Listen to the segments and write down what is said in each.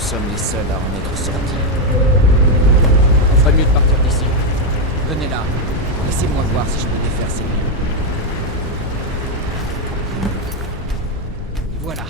sommes les seuls à en être sortis. On ferait mieux de partir d'ici. Venez là. Laissez-moi voir si je peux défaire ces liens. Voilà.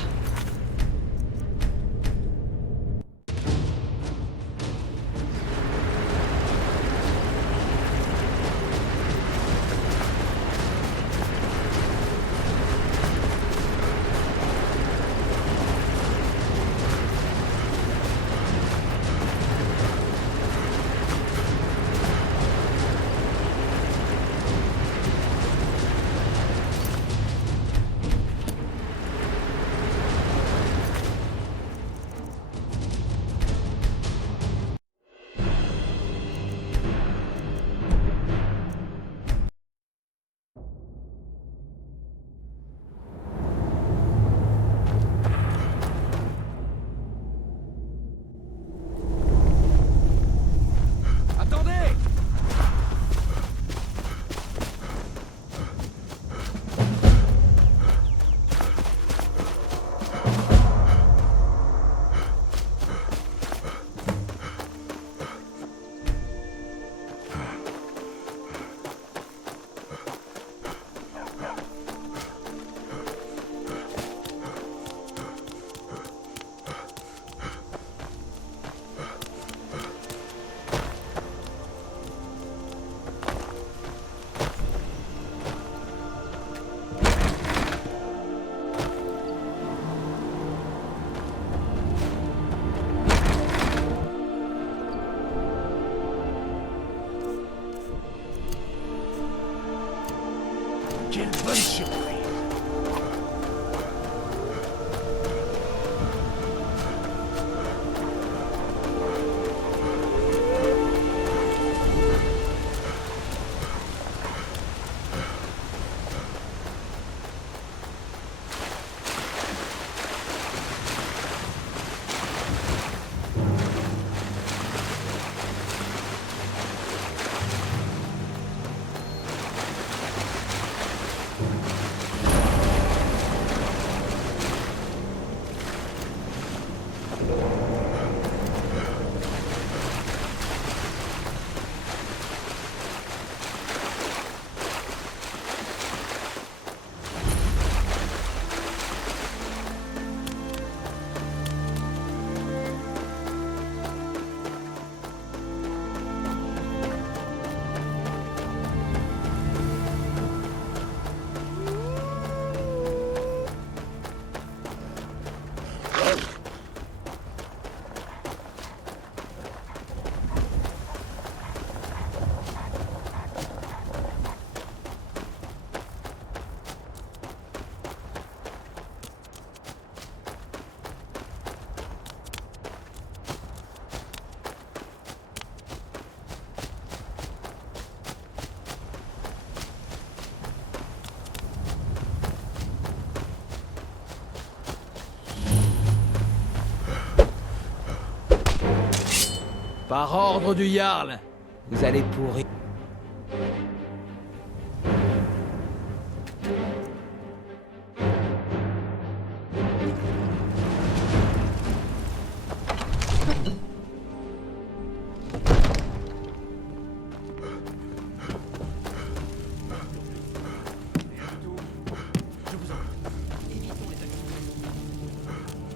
Quelle bonne surprise! Par ordre du Jarl, vous allez pourrir.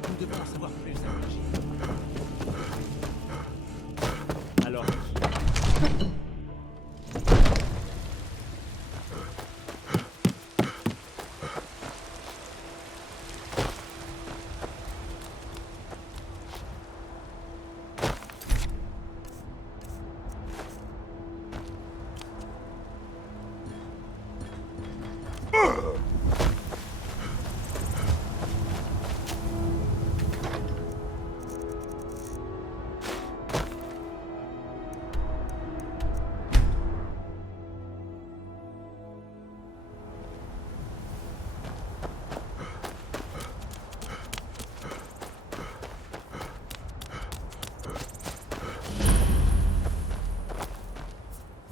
Nous devons en savoir plus, Amagi. Alors,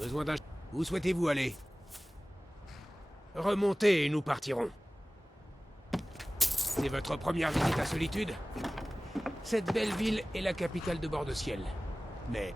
Besoin d'un... Où souhaitez-vous aller? Remontez et nous partirons. C'est votre première visite à Solitude? Cette belle ville est la capitale de bord de ciel. Mais...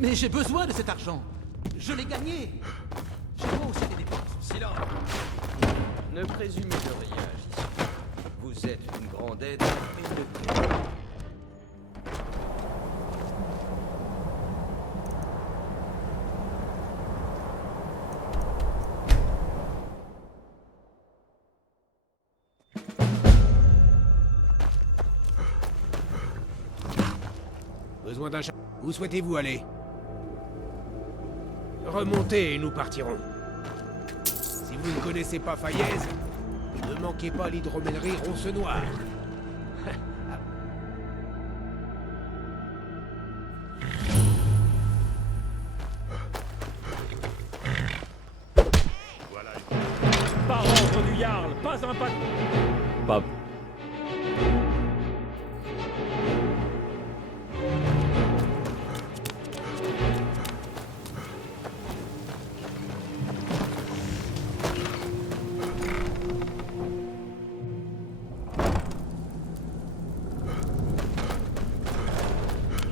Mais j'ai besoin de cet argent. Je l'ai gagné. J'ai moi aussi des dépenses. Silence! Ne présumez de rien, j'y suis. Vous êtes une grande aide et une clé. Besoin d'un chat. Où souhaitez-vous aller? Remontez et nous partirons. Si vous ne connaissez pas Fayez, ne manquez pas l'hydromellerie Ronce Noire. Par ordre du Jarl, pas un pas... Pas...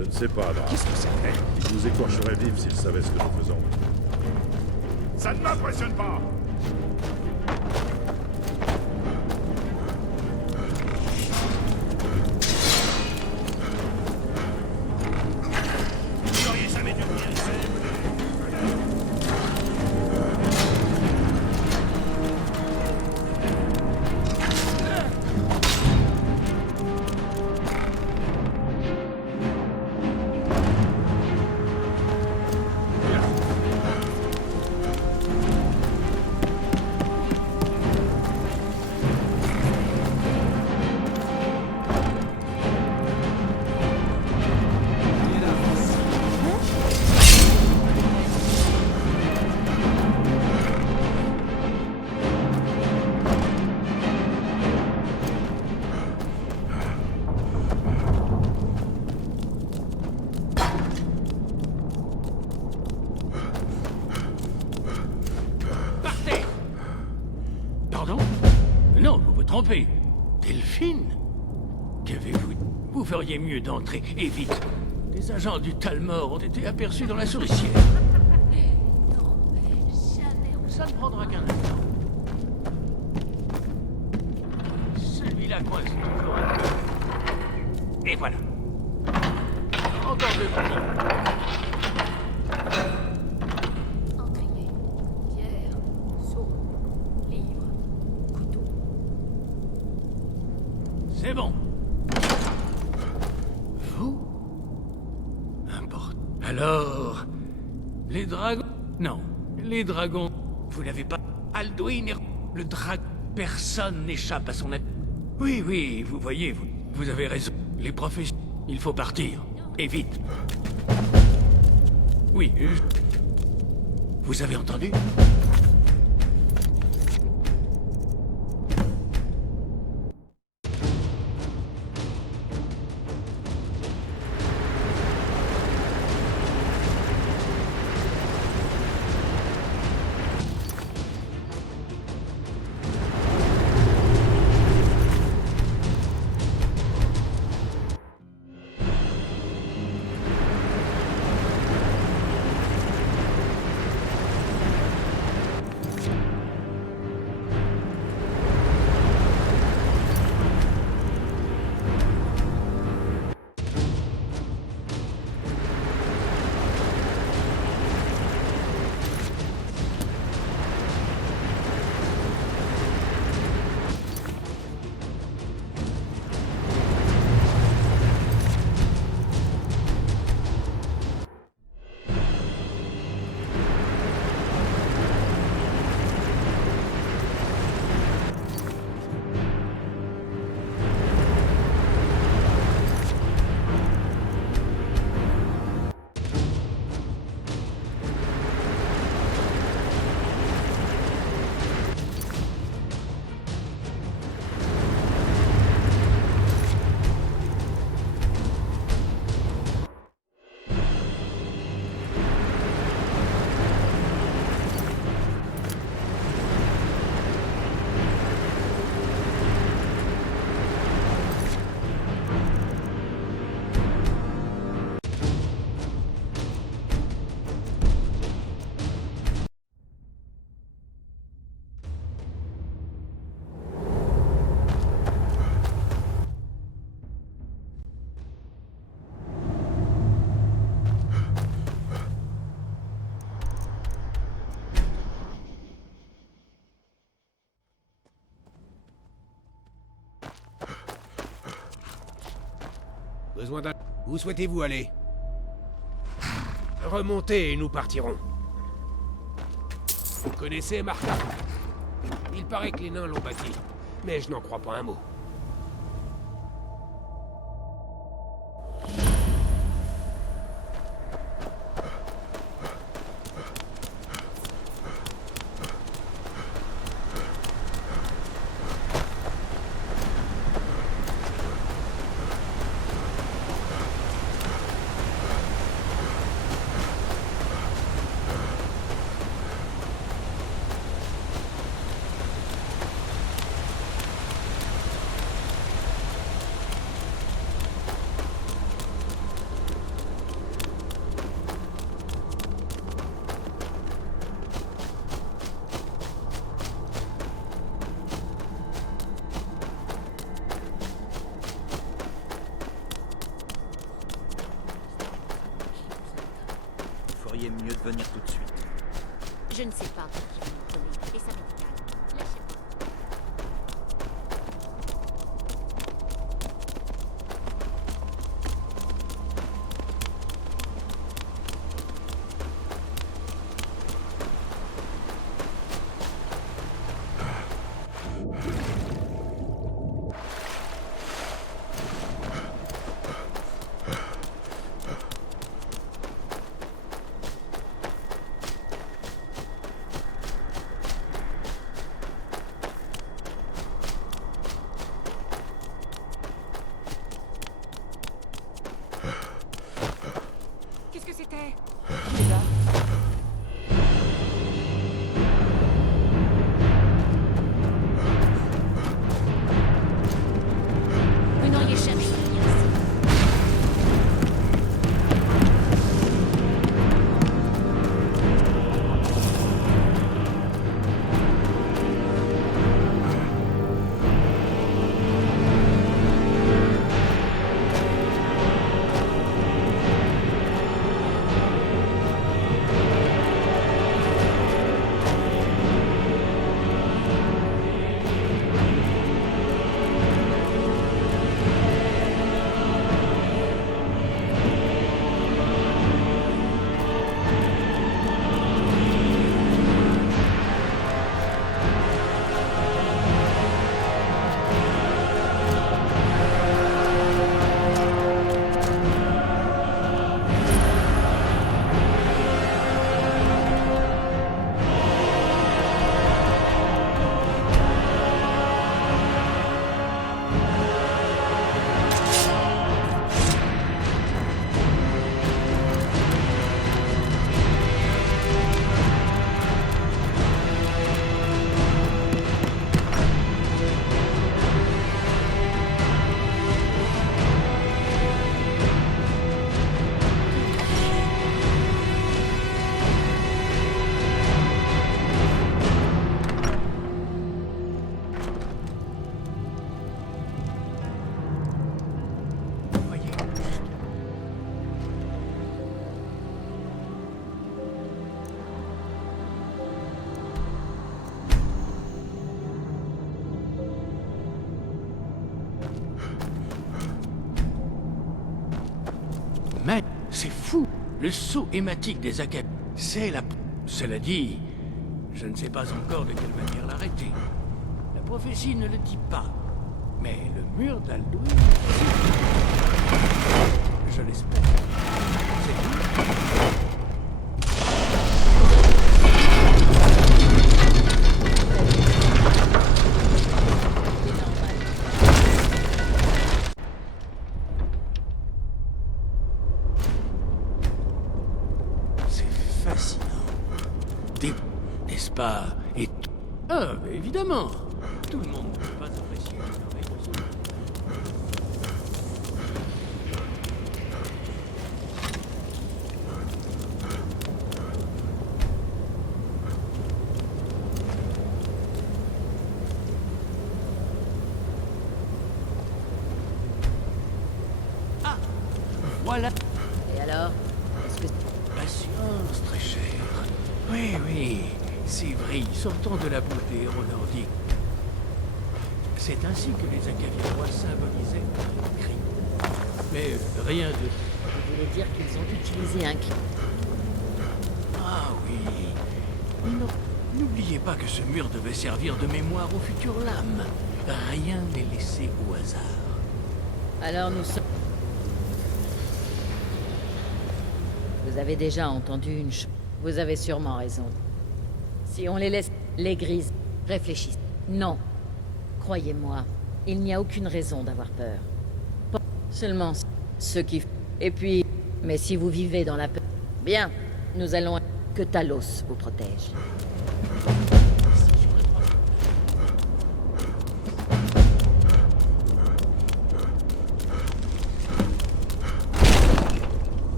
Je ne sais pas, là. Qu'est-ce que c'était? Il nous écorcherait vif s'il savait ce que nous faisons. Ça ne m'impressionne pas. Vous n'auriez jamais dû venir ici. Pardon? Non, vous vous trompez. Delphine? Qu'avez-vous... Vous feriez mieux d'entrer, et vite. Des agents du Talmor ont été aperçus dans la souricière. Non, jamais on... Ça ne prendra qu'un instant. Celui-là coince toujours un peu. Et voilà. Encore deux petits. Encrier, pierre, seau, livre, couteau. C'est bon. Vous? Alors... Les dragons... Non, les dragons... Vous n'avez pas... Alduin est... Le dragon... Personne n'échappe à son aide. Oui, oui, vous voyez, vous avez raison. Les professeurs... Il faut partir. Et vite. Oui, vous avez entendu? Besoin d'un... Où souhaitez-vous aller? Remontez et nous partirons. Vous connaissez Martha? Il paraît que les nains l'ont bâti, mais je n'en crois pas un mot. Vous feriez mieux de venir tout de suite. Je ne sais pas pour qui vous me prenez, et ça m'étonne. Lâchez-moi. Qu'est-ce que c'était? Vous n'auriez jamais dû venir ici. Le saut hématique des Akab, c'est la... Cela dit, je ne sais pas encore de quelle manière l'arrêter. La prophétie ne le dit pas. Mais le mur d'Alduin... Je l'espère. C'est tout. Fascinant. N'est-ce pas? Et ah, évidemment. Tout le monde ne peut pas apprécier une merveille de ce genre. Ah, voilà. Et alors? Est-ce que... Patience, très cher. Oui, oui, c'est vrai, sortant de la boue des héros nordiques. C'est ainsi que les Akavirois symbolisaient le cri. Mais rien de... Vous voulez dire qu'ils ont utilisé un cri? Ah oui. Non, n'oubliez pas que ce mur devait servir de mémoire aux futures lames. Rien n'est laissé au hasard. Alors nous sommes... Vous avez déjà entendu une chose. Vous avez sûrement raison. Si on les laisse... Les grises réfléchissent. Non. Croyez-moi, il n'y a aucune raison d'avoir peur. Seulement ceux qui... Et puis... Mais si vous vivez dans la peur... Bien, nous allons... Que Talos vous protège.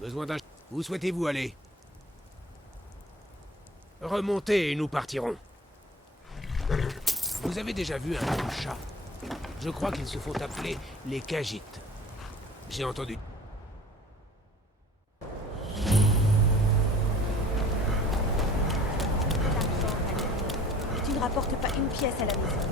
Besoin d'un... Où souhaitez-vous aller? Remontez et nous partirons. Vous avez déjà vu un gros chat? Je crois qu'ils se font appeler les Khajiits. J'ai entendu... Tu ne rapportes pas une pièce à la maison.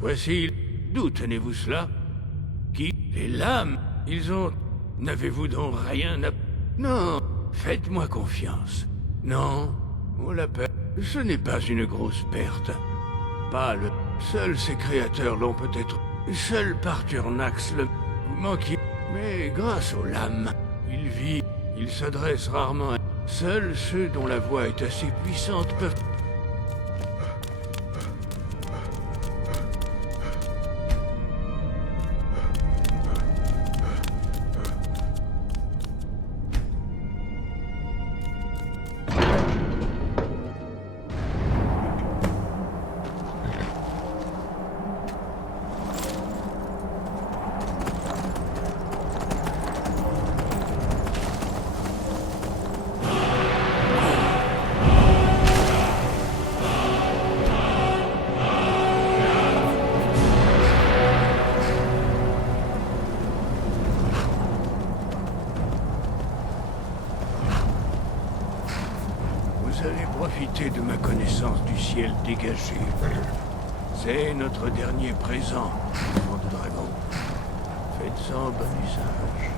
Voici... D'où tenez-vous cela? Qui? Les lames? Ils ont... N'avez-vous donc rien à... Non, faites-moi confiance. Non, on l'appelle... Ce n'est pas une grosse perte. Pas le... Seuls ses créateurs l'ont peut-être... Seul Parturnax le... Vous manquiez... Mais grâce aux lames, il vit... Il s'adresse rarement à... Seuls ceux dont la voix est assez puissante peuvent... Vous allez profiter de ma connaissance du ciel dégagé. C'est notre dernier présent, enfant de dragon. Faites-en bon usage.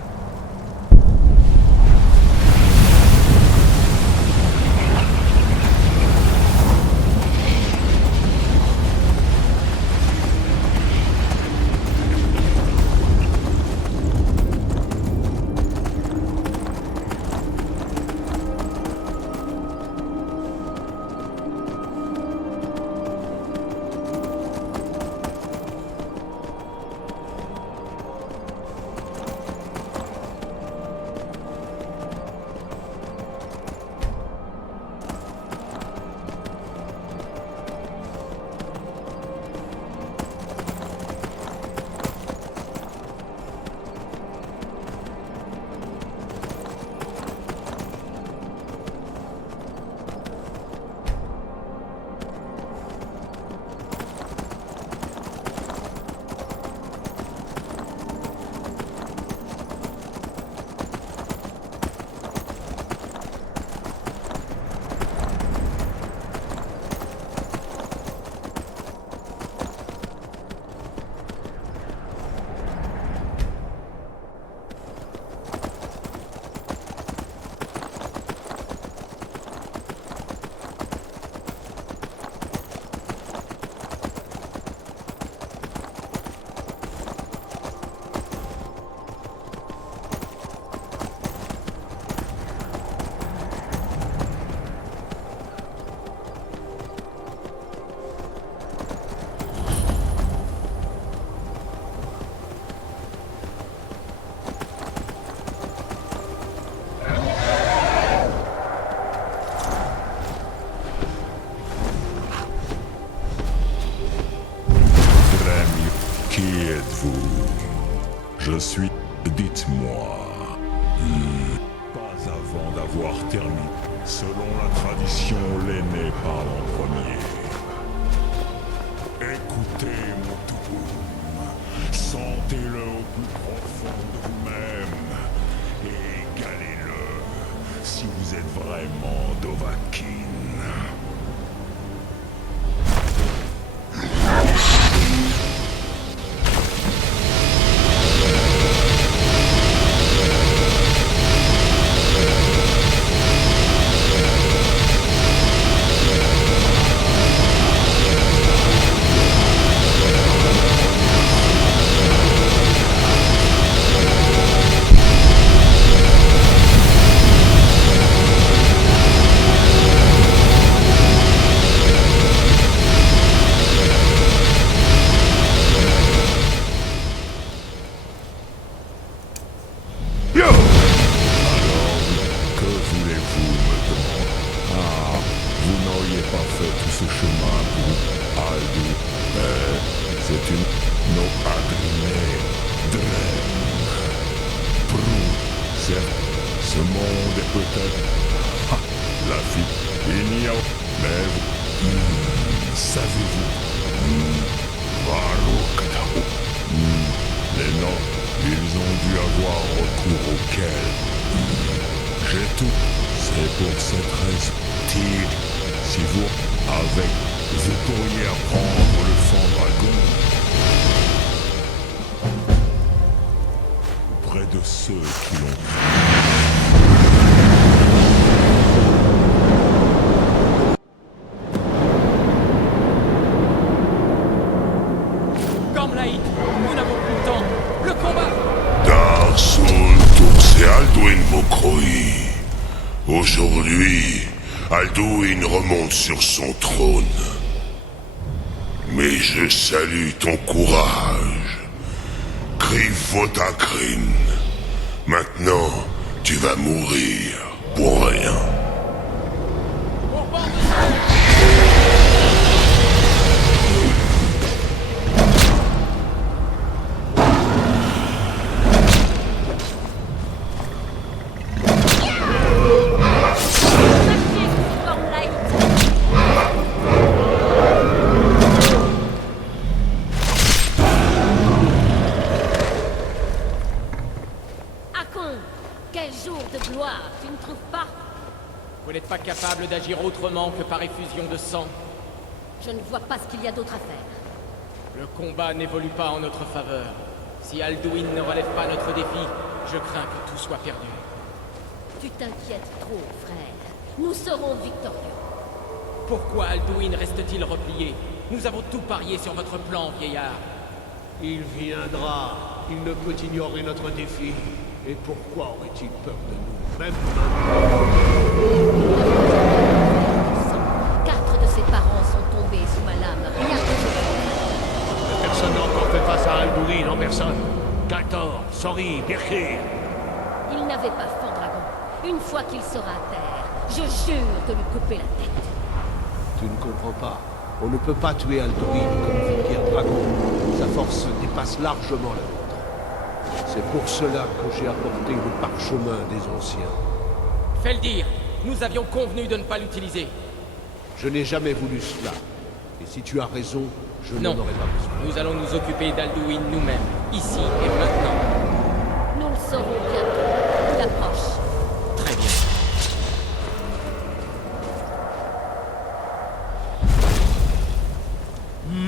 Qui êtes-vous? Je suis... Dites-moi. Pas avant d'avoir terminé. Selon la tradition, l'aîné parle en premier. Écoutez mon tour. Sentez-le au plus profond de vous-même. Et égalez-le si vous êtes vraiment Dovahkiin. Alors, que voulez-vous me demander? Ah, vous n'auriez pas fait tout ce chemin pour Alduin, mais c'est une no-adrimée certes, ce monde est peut-être la vie. Il n'y a... Mais savez-vous les noms, ils ont dû avoir recours auquel j'ai tout. C'est pour cette raison. Tid, si vous, vous pourriez apprendre le sang dragon près de ceux qui l'ont fait. Nous n'avons plus le temps. Le combat. Dark Soul c'est Alduin Vaucroy. Aujourd'hui, Alduin remonte sur son trône. Mais je salue ton courage. Grifotakrin. Maintenant, tu vas mourir pour rien. Vous n'êtes pas capable d'agir autrement que par effusion de sang. Je ne vois pas ce qu'il y a d'autre à faire. Le combat n'évolue pas en notre faveur. Si Alduin ne relève pas notre défi, je crains que tout soit perdu. Tu t'inquiètes trop, frère. Nous serons victorieux. Pourquoi Alduin reste-t-il replié? Nous avons tout parié sur votre plan, vieillard. Il viendra. Il ne peut ignorer notre défi. Et pourquoi aurait-il peur de nous? Même maintenant. 4 de ses parents sont tombés sous ma lame. Rien que je peux. Personne n'a encore fait face à Alduin en personne. Kator, Sori, Birkir. Il n'avait pas faim, dragon. Une fois qu'il sera à terre, je jure de lui couper la tête. Tu ne comprends pas. On ne peut pas tuer Alduin comme Vikir Dragon. Sa force dépasse largement la nôtre. C'est pour cela que j'ai apporté le parchemin des anciens. Feldir, nous avions convenu de ne pas l'utiliser. Je n'ai jamais voulu cela. Et si tu as raison, je n'en aurais pas besoin. Nous allons nous occuper d'Alduin nous-mêmes, ici et maintenant. Nous le saurons bientôt. Il approche. Très bien.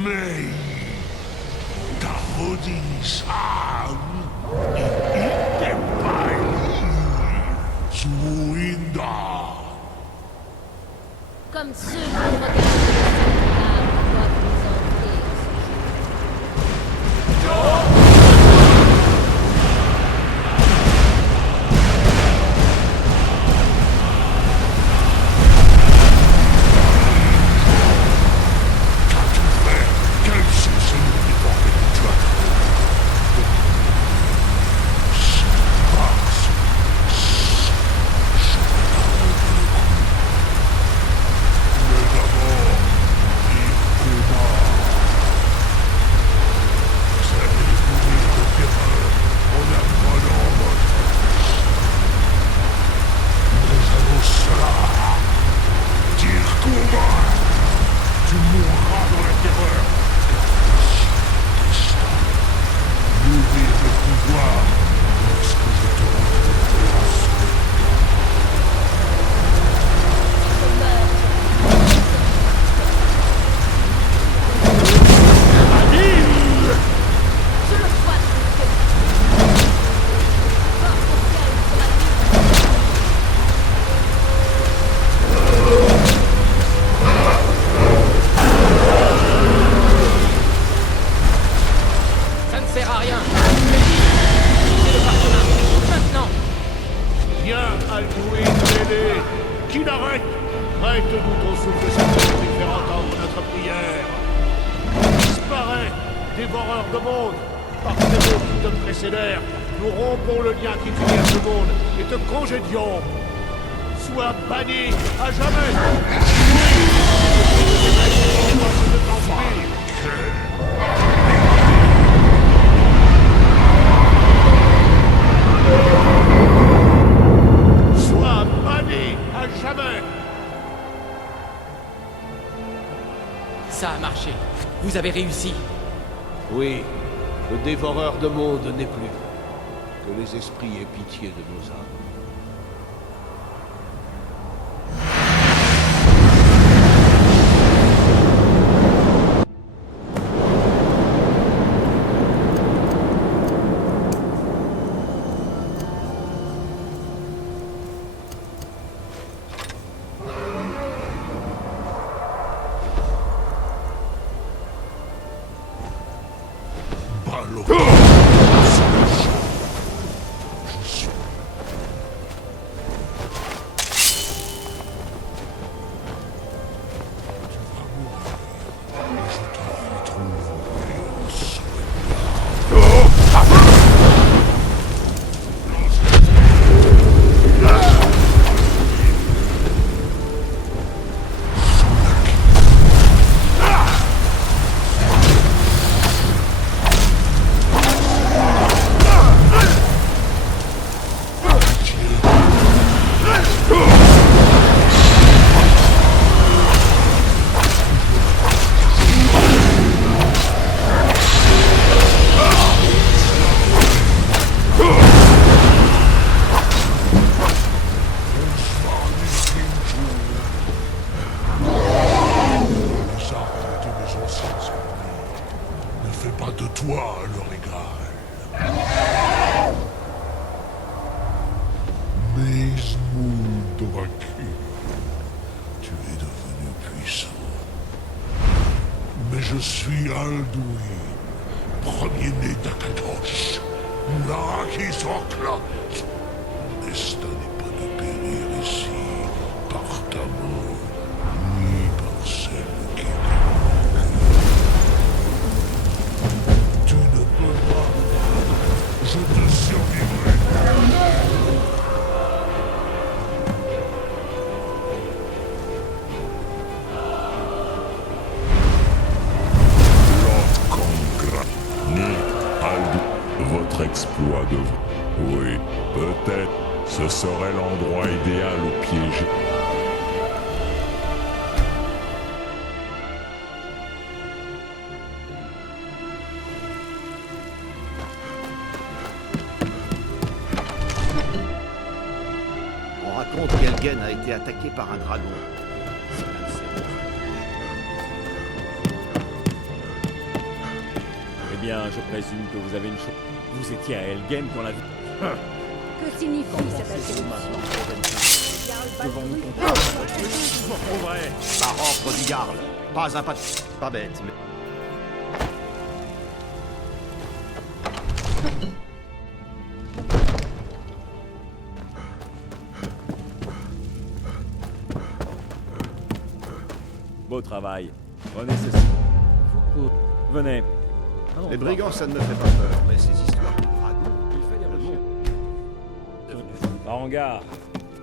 Mais Tahodin-san comme ceux qui regardent les doivent nous entrer en ce jeu. Qu'as-tu fait? Quel souci n'est pas que tu as tu mourras dans la terreur. Mourir de pouvoir lorsque je te retrouverai en Je le souhaite, monsieur. Force au ciel sera Ça ne sert à rien. Utilisez le parchemin. Maintenant. Viens, Alduin, Bélé. Qui n'arrête? Prête-nous ton souffle sacré et faire entendre notre prière. Disparais, dévoreur de monde. Par ces mots qui te précédèrent, Nous rompons le lien qui t'unit à ce monde et te congédions. Sois banni à jamais. Sois banni à jamais. Ça a marché. Vous avez réussi. Oui, le dévoreur de monde n'est plus. Que les esprits aient pitié de nos âmes. Je suis Alduin, premier-né d'Akadosh, l'Araki Sorkla. Mon destin n'est pas de périr ici, par ta mort, ni par celle qui me manque. Tu ne peux pas. Je te survivrai. Votre exploit de vous. Oui, peut-être ce serait l'endroit idéal où piéger. On raconte qu'Elgen a été attaqué par un dragon. C'est l'un de ses Eh bien, je présume que vous avez une chose. Vous étiez à Elgen quand la vie... Que signifie cette alchimie? Devant nous compter. Je vous retrouverai. Par ordre du Jarl. Pas un pas de... Pas bête, mais... Beau travail. Prenez ceci. Venez. Les brigands, ça ne me fait pas peur, mais ces histoires de dragons, il fait des rebonds. Barangar,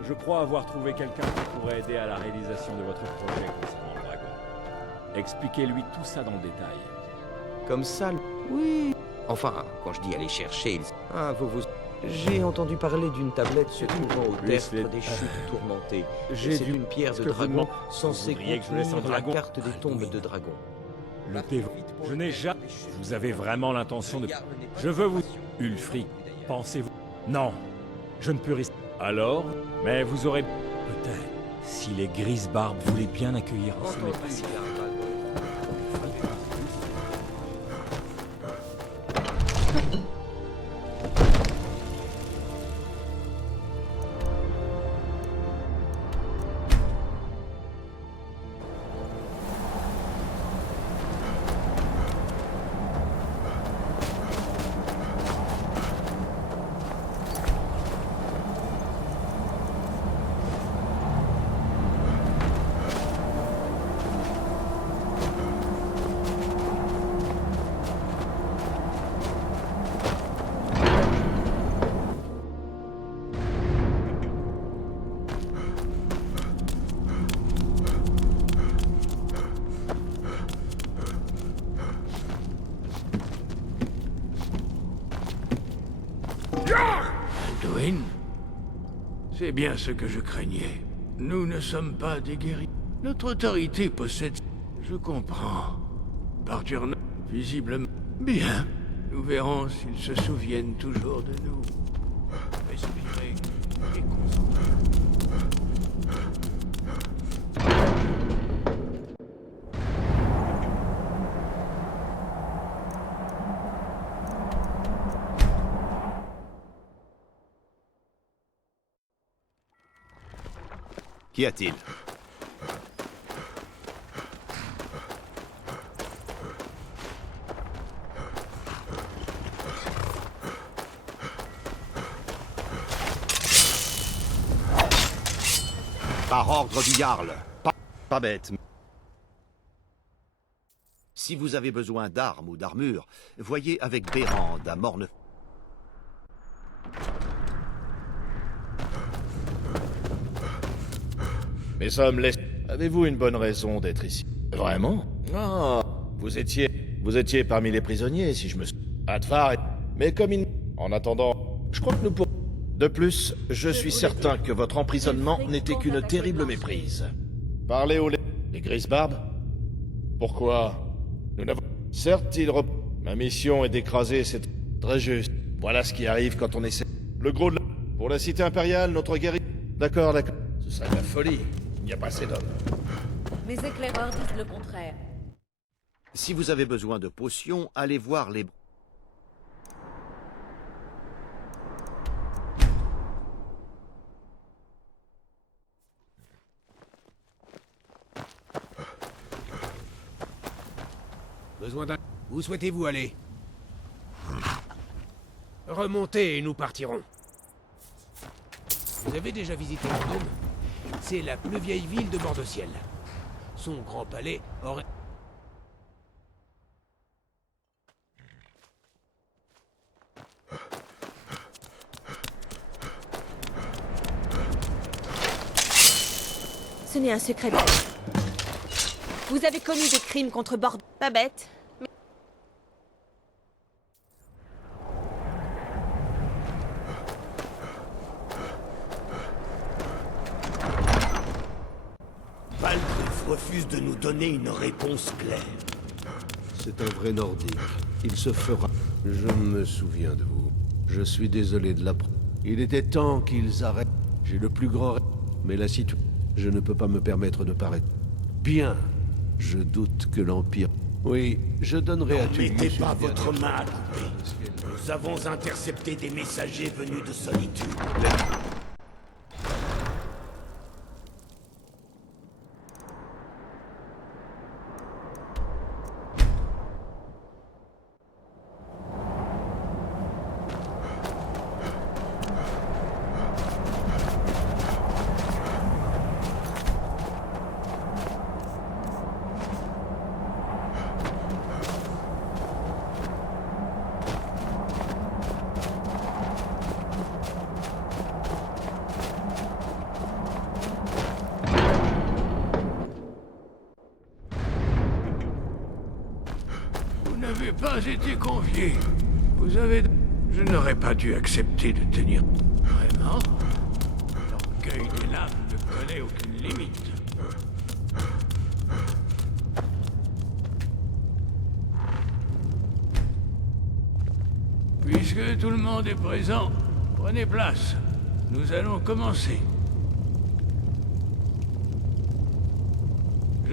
je crois avoir trouvé quelqu'un qui pourrait aider à la réalisation de votre projet concernant le dragon. Expliquez-lui tout ça dans le détail. Comme ça, oui. Enfin, quand je dis aller chercher, ah, vous... J'ai entendu parler d'une tablette se trouvant au tertre des chutes tourmentées. C'est une pierre de dragon censée contenir la carte des tombes de dragon. Le thé... Je n'ai jamais... Vous avez vraiment l'intention de... Je veux vous... Ulfric, pensez-vous... Non, je ne peux risquer... Alors, mais vous aurez... Peut-être, si les grises barbes voulaient bien accueillir un sommet pacifique. Alduin? C'est bien ce que je craignais. Nous ne sommes pas des guerriers. Notre autorité possède... Je comprends. Partir visiblement... Bien. Nous verrons s'ils se souviennent toujours de nous. Respirez et concentrez. Qu'y a-t-il? Par ordre du Jarl. Pas bête. Si vous avez besoin d'armes ou d'armure, voyez avec Bérand à Morne... Mes hommes, avez-vous une bonne raison d'être ici? Vraiment? Ah, vous étiez parmi les prisonniers, si je me souviens. Advar, mais comme il... En attendant, je crois que nous pourrons... De plus, je suis certain que votre emprisonnement n'était qu'une terrible méprise. Parlez aux... Les Grisbarbes? Pourquoi? Nous n'avons... Certes, ma mission est d'écraser cette... Très juste. Voilà ce qui arrive quand on essaie... Le gros de la... Pour la cité impériale, notre guerrier... D'accord. Ce serait de la folie. Il n'y a pas assez d'hommes. Mes éclaireurs disent le contraire. Si vous avez besoin de potions, allez voir les... Besoin d'un... Où souhaitez-vous aller? Remontez et nous partirons. Vous avez déjà visité London? C'est la plus vieille ville de bord de ciel. Son grand palais aurait... Ce n'est un secret. Vous avez commis des crimes contre Bordeaux. Pas bête. Valdriff refuse de nous donner une réponse claire. C'est un vrai nordique. Il se fera. Je me souviens de vous. Je suis désolé de l'apprendre. Il était temps qu'ils arrêtent. J'ai le plus grand... Mais la situation... Je ne peux pas me permettre de paraître... Bien. Je doute que l'Empire... Oui, je donnerai à Tullius... Ne mettez pas votre main à couper. Nous avons intercepté des messagers venus de Solitude. Pas été convié. Vous avez... Je n'aurais pas dû accepter de tenir... Vraiment? L'orgueil des lames ne connaît aucune limite. Puisque tout le monde est présent, prenez place. Nous allons commencer.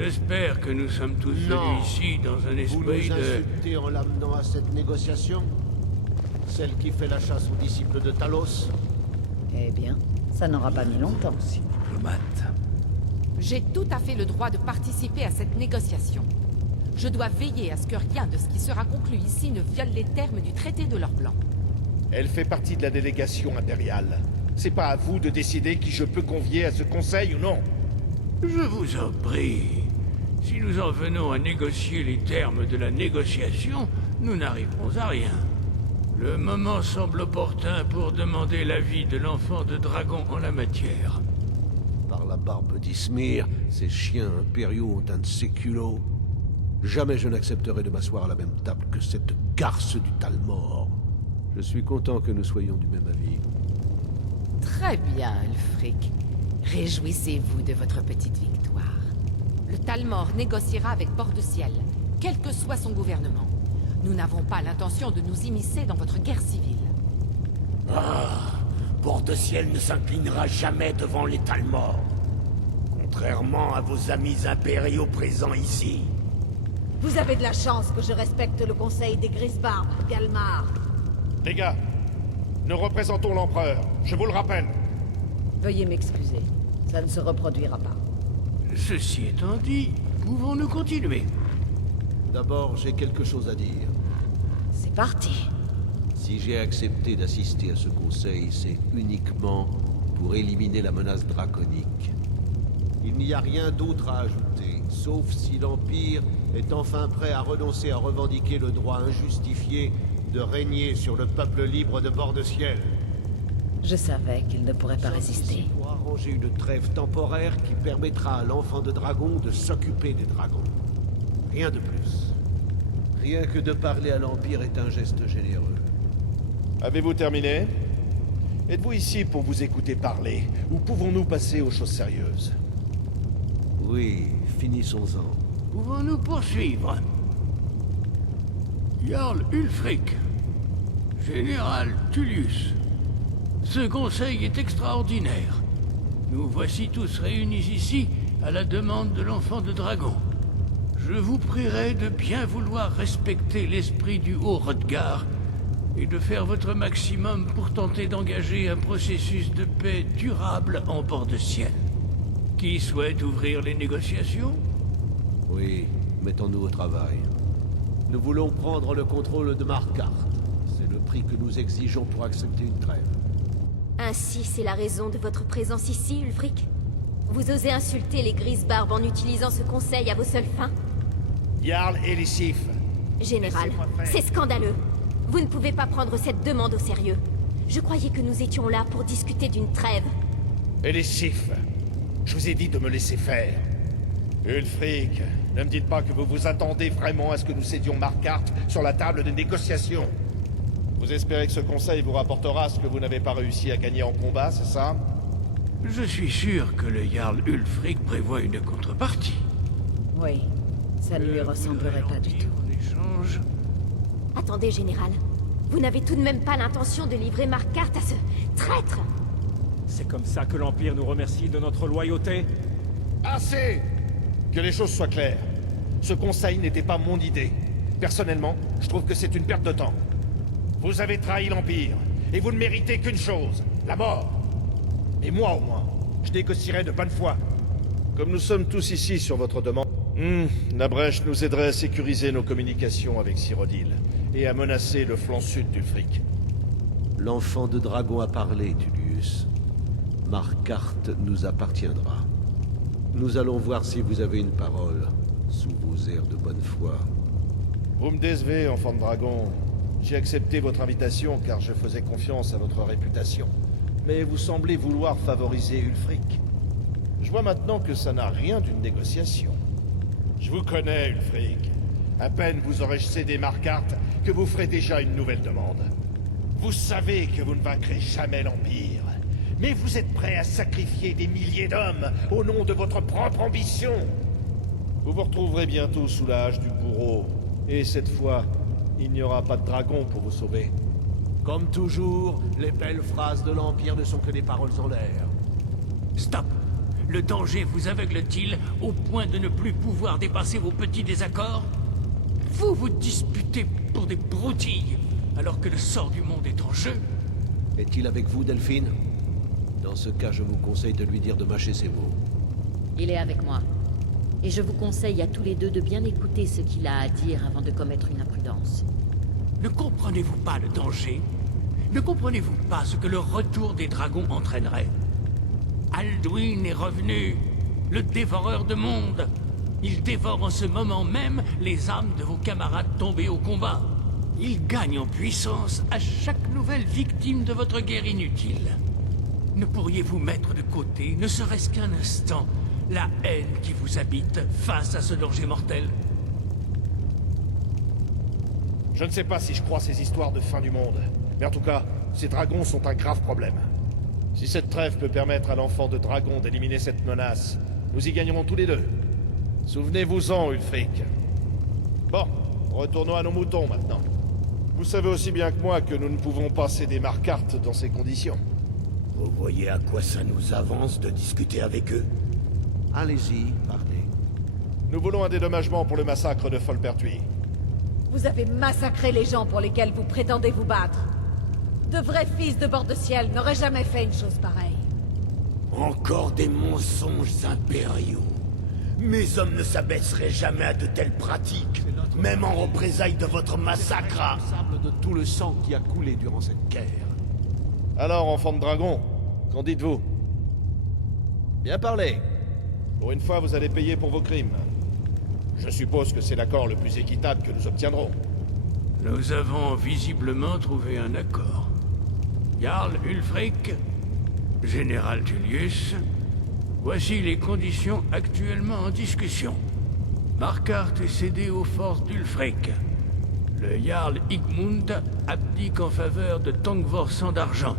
J'espère que nous sommes tous venus ici dans un esprit Vous nous de... insultez en l'amenant à cette négociation? Celle qui fait la chasse aux disciples de Talos? Eh bien, ça n'aura pas mis longtemps. Diplomate. J'ai tout à fait le droit de participer à cette négociation. Je dois veiller à ce que rien de ce qui sera conclu ici ne viole les termes du traité de l'or blanc. Elle fait partie de la délégation impériale. C'est pas à vous de décider qui je peux convier à ce conseil ou non. Je vous en prie. Si nous en venons à négocier les termes de la négociation, nous n'arriverons à rien. Le moment semble opportun pour demander l'avis de l'enfant de dragon en la matière. Par la barbe d'Ismir, ces chiens impériaux ont un de ces culots. Jamais je n'accepterai de m'asseoir à la même table que cette garce du Talmor. Je suis content que nous soyons du même avis. Très bien, Ulfric. Réjouissez-vous de votre petite victoire. Le Talmor négociera avec Bord-de-Ciel, quel que soit son gouvernement. Nous n'avons pas l'intention de nous immiscer dans votre guerre civile. Ah, Bord-de-Ciel ne s'inclinera jamais devant les Talmor. Contrairement à vos amis impériaux présents ici. Vous avez de la chance que je respecte le conseil des Grisbarbes, Galmar. Les gars, nous représentons l'Empereur, je vous le rappelle. Veuillez m'excuser. Ça ne se reproduira pas. Ceci étant dit, pouvons-nous continuer? D'abord, j'ai quelque chose à dire. C'est parti. Si j'ai accepté d'assister à ce conseil, c'est uniquement pour éliminer la menace draconique. Il n'y a rien d'autre à ajouter, sauf si l'Empire est enfin prêt à renoncer à revendiquer le droit injustifié de régner sur le peuple libre de Bord-de-Ciel. Je savais qu'il ne pourrait pas résister. Pour arranger une trêve temporaire qui permettra à l'enfant de dragon de s'occuper des dragons. Rien de plus. Rien que de parler à l'Empire est un geste généreux. Avez-vous terminé? Êtes-vous ici pour vous écouter parler, ou pouvons-nous passer aux choses sérieuses? Oui, finissons-en. Pouvons-nous poursuivre? Jarl Ulfric, Général Tullius, ce conseil est extraordinaire. Nous voici tous réunis ici à la demande de l'enfant de dragon. Je vous prierai de bien vouloir respecter l'esprit du haut Hrothgar et de faire votre maximum pour tenter d'engager un processus de paix durable en Bord-de-Ciel. Qui souhaite ouvrir les négociations? Oui, mettons-nous au travail. Nous voulons prendre le contrôle de Markarth. C'est le prix que nous exigeons pour accepter une trêve. Ainsi, c'est la raison de votre présence ici, Ulfric? Vous osez insulter les Grisbarbes en utilisant ce conseil à vos seules fins? Jarl Elisif. Général, c'est scandaleux. Vous ne pouvez pas prendre cette demande au sérieux. Je croyais que nous étions là pour discuter d'une trêve. Elisif, je vous ai dit de me laisser faire. Ulfric, ne me dites pas que vous vous attendez vraiment à ce que nous cédions Markarth sur la table de négociation. Vous espérez que ce conseil vous rapportera ce que vous n'avez pas réussi à gagner en combat, c'est ça? Je suis sûr que le Jarl Ulfric prévoit une contrepartie. Oui, ça ne lui ressemblerait pas du tout. En échange... Attendez, Général. Vous n'avez tout de même pas l'intention de livrer Markarth à ce traître? C'est comme ça que l'Empire nous remercie de notre loyauté? Assez! Que les choses soient claires. Ce conseil n'était pas mon idée. Personnellement, je trouve que c'est une perte de temps. Vous avez trahi l'Empire, et vous ne méritez qu'une chose, la mort. Et moi, au moins, je négocierai de bonne foi. Comme nous sommes tous ici sur votre demande, la brèche nous aiderait à sécuriser nos communications avec Cyrodiil, et à menacer le flanc sud d'Ulfric. L'enfant de dragon a parlé, Tullius. Markarth nous appartiendra. Nous allons voir si vous avez une parole, sous vos airs de bonne foi. Vous me décevez, enfant de dragon. J'ai accepté votre invitation car je faisais confiance à votre réputation. Mais vous semblez vouloir favoriser Ulfric. Je vois maintenant que ça n'a rien d'une négociation. Je vous connais, Ulfric. À peine vous aurez cédé Markarth que vous ferez déjà une nouvelle demande. Vous savez que vous ne vaincrez jamais l'Empire. Mais vous êtes prêt à sacrifier des milliers d'hommes au nom de votre propre ambition. Vous vous retrouverez bientôt sous la hache du bourreau. Et cette fois, il n'y aura pas de dragon pour vous sauver. Comme toujours, les belles phrases de l'Empire ne sont que des paroles en l'air. Stop! Le danger vous aveugle-t-il au point de ne plus pouvoir dépasser vos petits désaccords? Vous vous disputez pour des broutilles, alors que le sort du monde est en jeu? Est-il avec vous, Delphine? Dans ce cas, je vous conseille de lui dire de mâcher ses mots. Il est avec moi. Et je vous conseille à tous les deux de bien écouter ce qu'il a à dire avant de commettre une imprudence. Ne comprenez-vous pas le danger? Ne comprenez-vous pas ce que le retour des dragons entraînerait? Alduin est revenu, le dévoreur de mondes. Il dévore en ce moment même les âmes de vos camarades tombés au combat. Il gagne en puissance à chaque nouvelle victime de votre guerre inutile. Ne pourriez-vous mettre de côté, ne serait-ce qu'un instant, la haine qui vous habite face à ce danger mortel? Je ne sais pas si je crois ces histoires de fin du monde, mais en tout cas, ces dragons sont un grave problème. Si cette trêve peut permettre à l'enfant de dragon d'éliminer cette menace, nous y gagnerons tous les deux. Souvenez-vous-en, Ulfric. Bon, retournons à nos moutons maintenant. Vous savez aussi bien que moi que nous ne pouvons pas céder Markarth dans ces conditions. Vous voyez à quoi ça nous avance de discuter avec eux? Allez-y, parlez. Nous voulons un dédommagement pour le massacre de Folpertui. Vous avez massacré les gens pour lesquels vous prétendez vous battre. De vrais fils de Bord-de-Ciel n'auraient jamais fait une chose pareille. Encore des mensonges impériaux. Mes hommes ne s'abaisseraient jamais à de telles pratiques, même en représailles de votre massacre. Responsable de tout le sang qui a coulé durant cette guerre. Alors, enfant de dragon, qu'en dites-vous? Bien parlé. Pour une fois, vous allez payer pour vos crimes. Je suppose que c'est l'accord le plus équitable que nous obtiendrons. Nous avons visiblement trouvé un accord. Jarl Ulfric, Général Tullius, voici les conditions actuellement en discussion. Markarth est cédé aux forces d'Ulfric. Le Jarl Igmund abdique en faveur de Tongvor Sang d'Argent,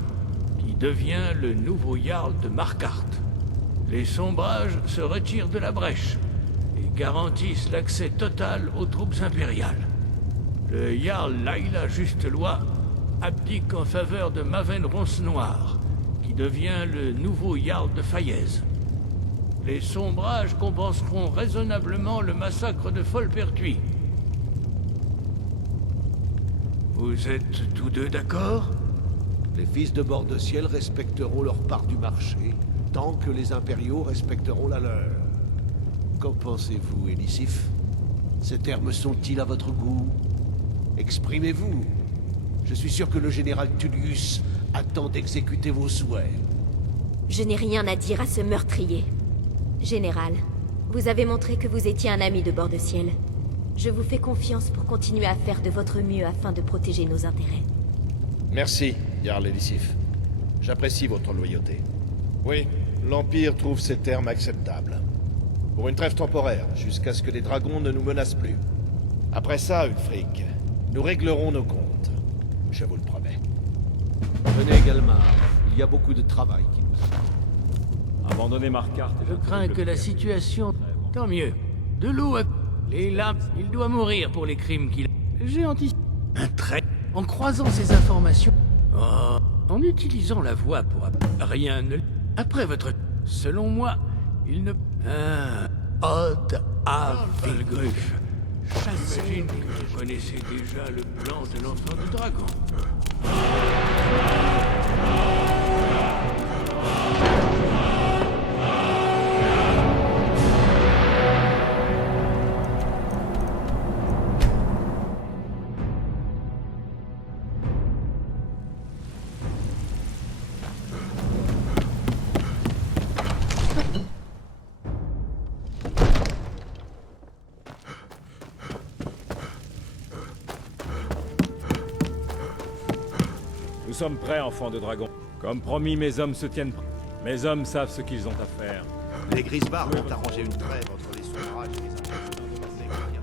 qui devient le nouveau Jarl de Markarth. Les Sombrages se retirent de la brèche et garantissent l'accès total aux troupes impériales. Le Jarl Laila Justeloi abdique en faveur de Maven Ronce-Noir, qui devient le nouveau Jarl de Faillaise. Les Sombrages compenseront raisonnablement le massacre de Folpertui. Vous êtes tous deux d'accord? Les fils de Bord-de-Ciel respecteront leur part du marché, tant que les impériaux respecteront la leur. Qu'en pensez-vous, Elisif? Ces termes sont-ils à votre goût? Exprimez-vous. Je suis sûr que le général Tullius attend d'exécuter vos souhaits. Je n'ai rien à dire à ce meurtrier. Général, vous avez montré que vous étiez un ami de Bord-de-Ciel. Je vous fais confiance pour continuer à faire de votre mieux afin de protéger nos intérêts. Merci, Jarl Elisif. J'apprécie votre loyauté. Oui, l'Empire trouve ces termes acceptables. Pour une trêve temporaire, jusqu'à ce que les dragons ne nous menacent plus. Après ça, Ulfric, nous réglerons nos comptes. Je vous le promets. Venez, Galmar. Il y a beaucoup de travail qui nous attend. Abandonner Markarth. Je crains que la situation... Tant mieux. De l'eau à... Les lames, il doit mourir pour les crimes qu'il a... J'ai anticipé... Un trait. En croisant ces informations... Oh, en utilisant la voix pour... Rien ne... Après votre... Selon moi, il ne... Odd Avilgruf. J'imagine que vous connaissez déjà le plan de l'enfant du dragon. Nous sommes prêts, enfants de dragon. Comme promis, mes hommes se tiennent prêts. Mes hommes savent ce qu'ils ont à faire. Les Grisbars ont arrangé une trêve entre les Sombrages et les impériaux.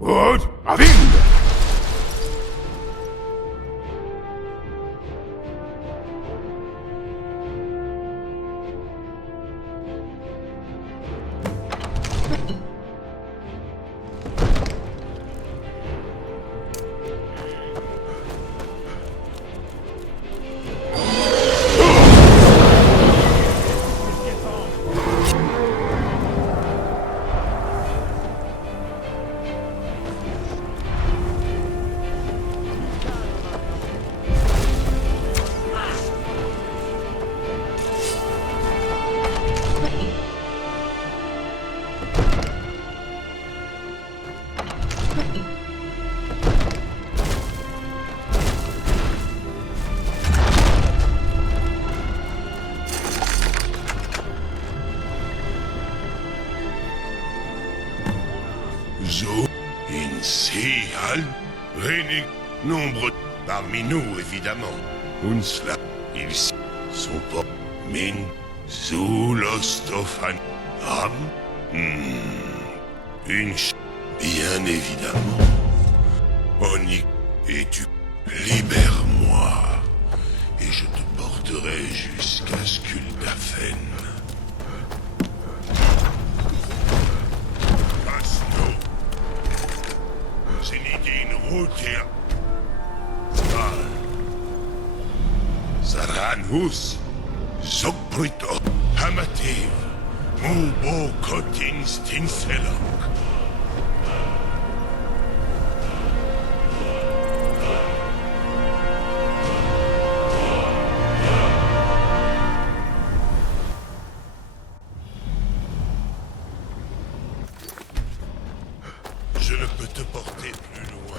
Haute Avind! Zo, Insi, Al, Rénig, nombre parmi nous, évidemment. Unsla, ils sont pas Min, Zulostofan, Am, une bien évidemment. Onik, Et tu... Libère-moi, et je te porterai jusqu'à Skuldafn. Asno. Zenidin Rutia. Zal. Zaranhus. Zogbrito. Hamativ. Mubo Kotin Stinselok. Je ne peux te porter plus loin.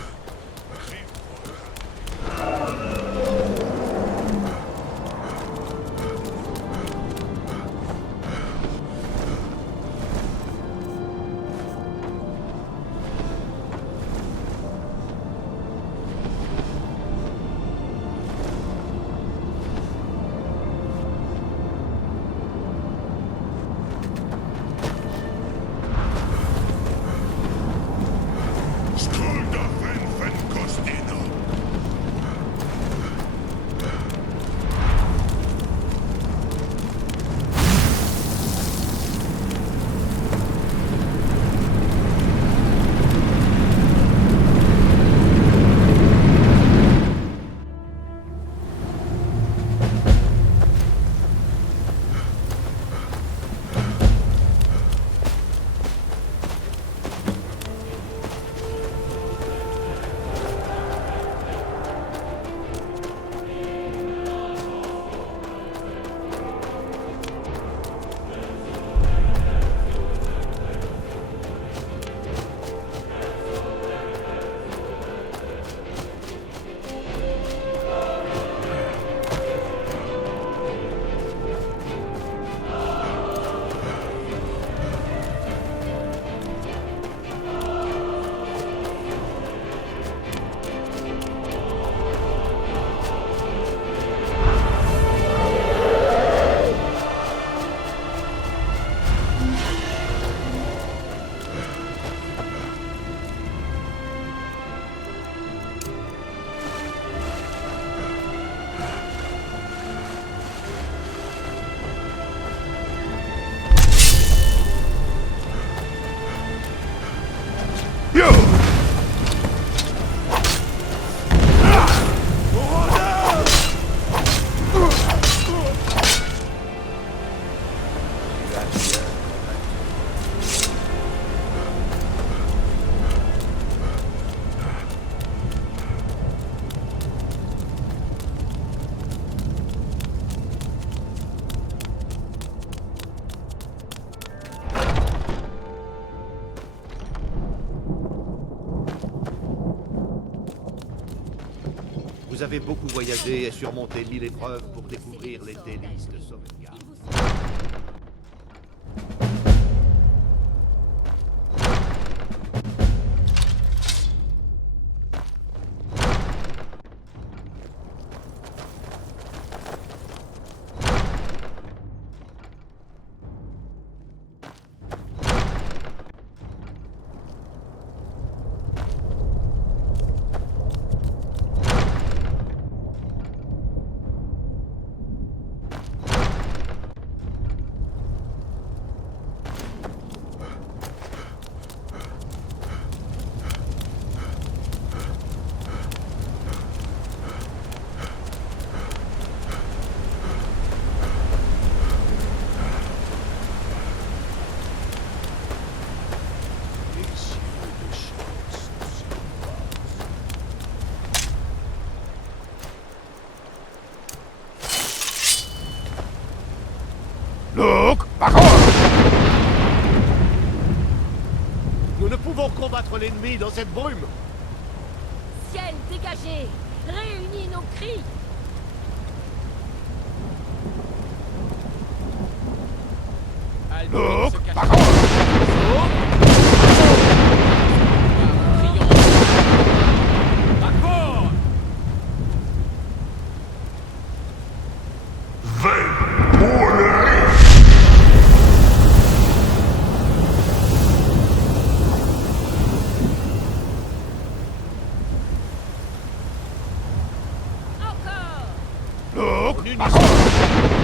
Vous avez beaucoup voyagé et surmonté 1000 épreuves pour découvrir les délices de Sovngarde. Luke, par contre! Nous ne pouvons combattre l'ennemi dans cette brume. Ciel dégagé! Réunis nos cris! Luke, par contre! Luke, par contre